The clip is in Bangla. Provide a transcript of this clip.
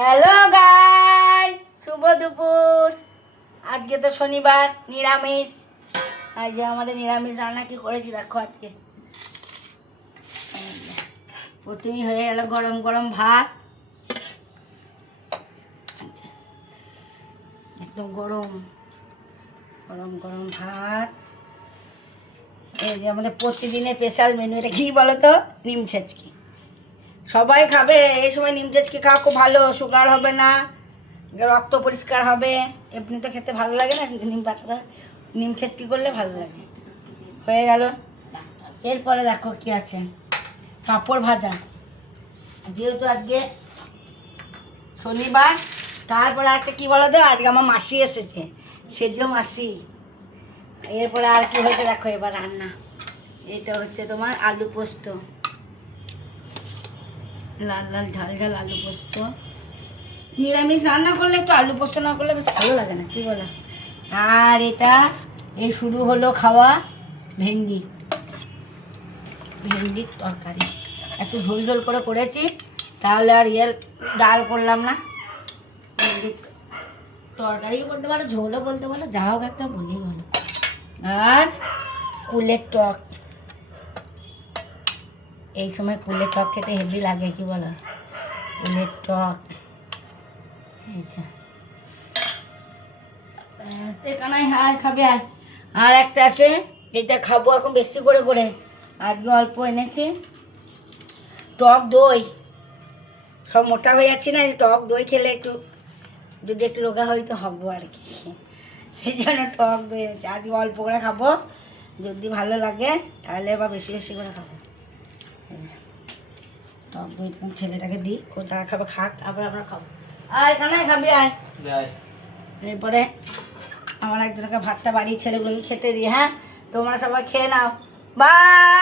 হ্যালো গাইস, শুভ দুপুর। আজকে তো শনিবার, নিরামিষ। আজ যে আমাদের নিরামিষ রান্না কি করেছি দেখো আজকে। প্রথমেই হয়ে গেল গরম গরম ভাত, একদম গরম গরম গরম ভাত। এই যে আমাদের প্রতিদিনের স্পেশাল মেনু, এটা কি বলো তো? নিম ছেচকি। সবাই খাবে এই সময় নিম ছেচকি খাওয়া খুব ভালো, সুগার হবে না, রক্ত পরিষ্কার হবে। এমনিতে খেতে ভালো লাগে না, নিম পাতা নিম ছেচকি করলে ভালো লাগে। হয়ে গেল। এরপরে দেখো কি আছে, পাঁপড় ভাজা। যেহেতু আজকে শনিবার, তারপরে একটা কি বলো তো, আজকে আমার মাসি এসেছে, সেজো মাসি। এরপরে আর কি হয়েছে দেখো এবার রান্না। এটা হচ্ছে তোমার আলু পোস্ত, লাল লাল ঝাল ঝাল আলু পোস্ত। নিরামিষ রান্না করলে একটু আলু পোস্ত না করলে বেশ ভালো লাগে না, কি বলো? আর এটা এই শুরু হলো খাওয়া ভেন্ডি, ভেন্ডির তরকারি। একটু ঝোল ঝোল করে করেছি, তাহলে আর ডাল করলাম না। ভেন্ডির তরকারি বলতে পারো, ঝোলও বলতে পারো, যা হোক একটা বলেই হলো। আর কুলের টক, এই সময় কুলের টক খেতে হেভি লাগে, কি বলো? কুলের টক। আচ্ছা, এখানে আর খাবে। আর একটা আছে, এটা খাবো এখন বেশি করে করে। আজকে অল্প এনেছি টক দই। সব মোটা হয়ে যাচ্ছি না, টক দই খেলে একটু, যদি একটু রোগা হই তো হবো আর কি। সেই জন্য টক দই এনেছি, আজকে অল্প করে খাবো, যদি ভালো লাগে তাহলে এবার বেশি বেশি করে খাবো। টক দইটা ছেলেটাকে দিই, ও যা খাবে খাক, তারপরে আমরা খাবো। আয় এখানে খাবি, আয়। এরপরে আমার একজনকে ভাতটা বাড়ির ছেলেগুলোকে খেতে দিই। হ্যাঁ, তোমরা সবাই খেয়ে নাও, বাই।